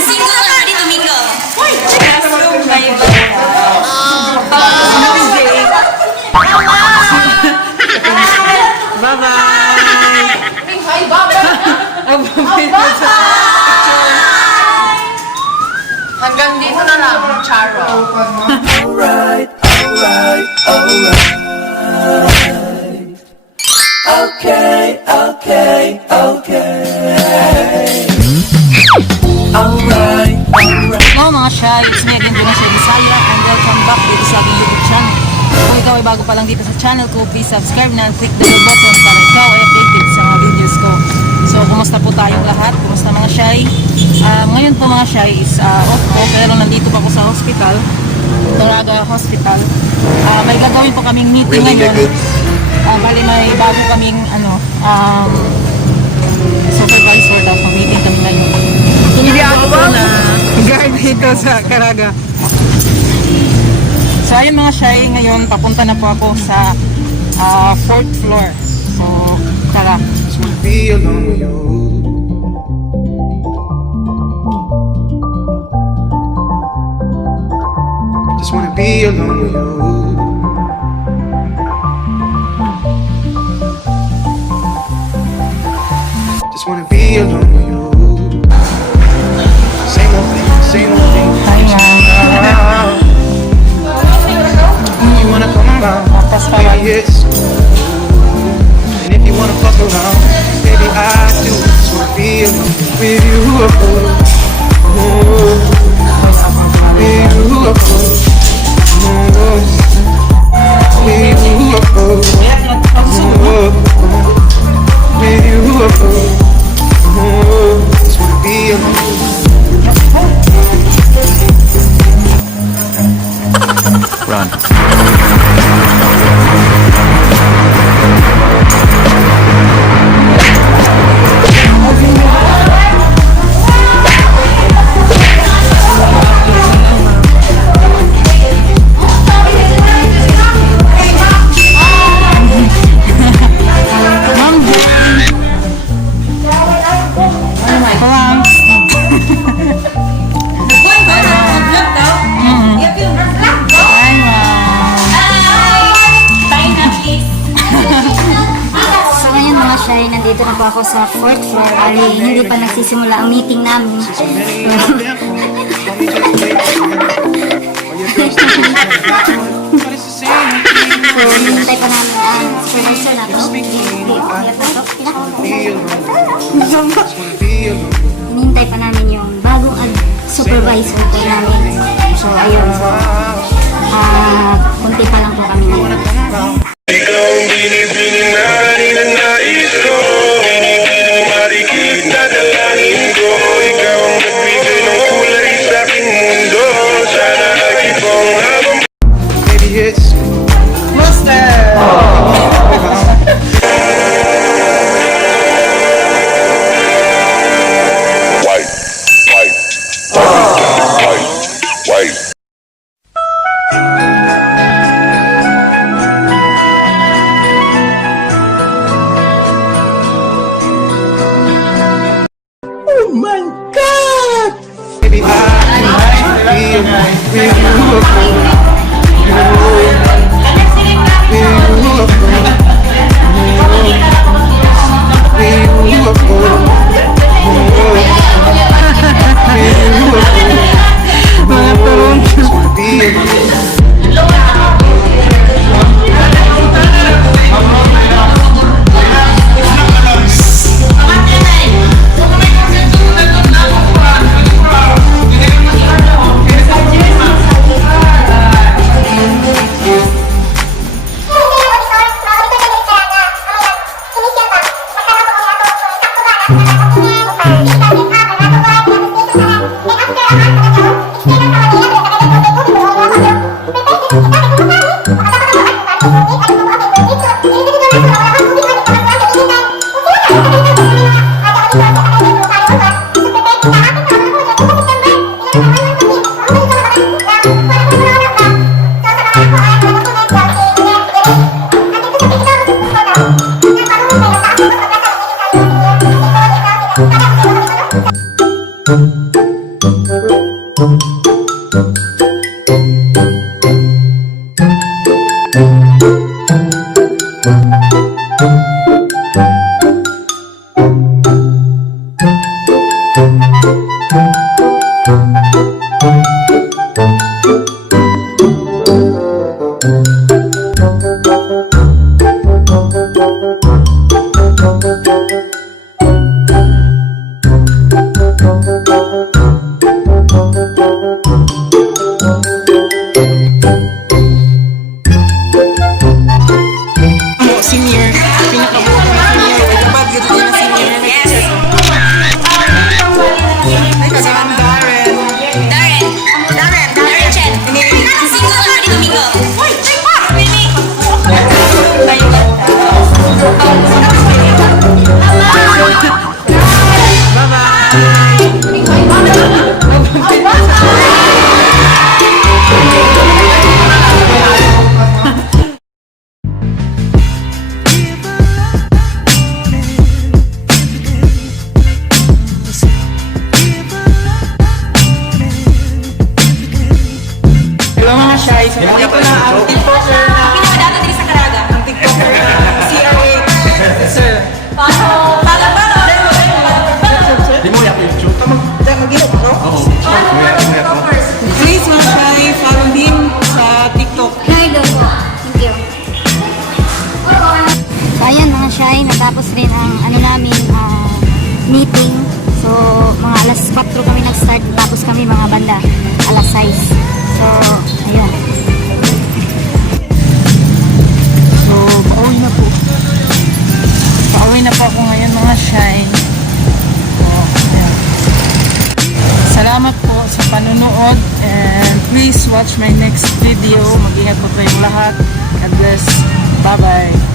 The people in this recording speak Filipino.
Single lang tadi Domingo. Classroom by Hanggang dito na lang, Charo. Alright, alright, alright. Okay, okay, okay. Alright, alright. Hello mga shy, it's me again, Jonasio Bisaya, and welcome back dito sa aking YouTube channel. Kung ikaw ay bago pa lang dito sa channel ko, please subscribe na and click the bell button para ikaw ay updated sa mga videos ko. So, kumusta po tayong lahat? Kumusta mga shy? Ngayon po mga shy is off po, pero nandito pa ako sa hospital, Toraga Hospital. May gagawin po kaming meeting ngayon. Bali may bago kaming supervisor daw, meeting kami ngayon. Hindi ako po na guard dito sa Caraga. So ayun mga shy, ngayon papunta na po ako sa 4th floor. So tara. Just wanna be alone with you. Just wanna be alone with you. Just wanna be alone with you. Same old thing, same old thing. Hi ma'am. You wanna come around, baby, it's cool. And if you wanna fuck around, baby, I do. Just wanna be alone with you. With you. Just wanna be alone. Nandito na po ako sa 4th floor. Bali, hindi pa nagsisimula ang meeting namin. So, hinintay pa namin ang supervisor na to. Hinintay pa namin yung bagong supervisor po namin. So, ayun. So, kunti pa lang po kami ngayon. Ikaw ang binibining narin ang nais ko. Binibining marikit na dalangin ko. Ikaw ang nagbigay ng kulay sa aking mundo. Sana lagi pong habang Baby, it's Monster! white, white, white, white. baby, I be alone with Just wanna be alone. Senior, pinakabuto na senior. Dapat gito din na senior. Yes. Ay, kasama Darren. Darren Chen. Single ka ni Domingo. Uy, Mimi. Hello mga shy. So, dito na ang TikToker na Pinakadato din sa Caraga. TikToker na CRA. Sir. Please mga shy, follow him sa TikTok. Hello po. Thank you. So, ayan mga shy, natapos rin ang namin, meeting. So, mga alas 4 kami nag-start, tapos kami mga banda, alas 6. So, ayun. So, pauwi na po. Pauwi na po ako ngayon mga shy. Salamat po sa panunood and please watch my next video. Mag-ingat po kayong lahat. God bless. Bye-bye.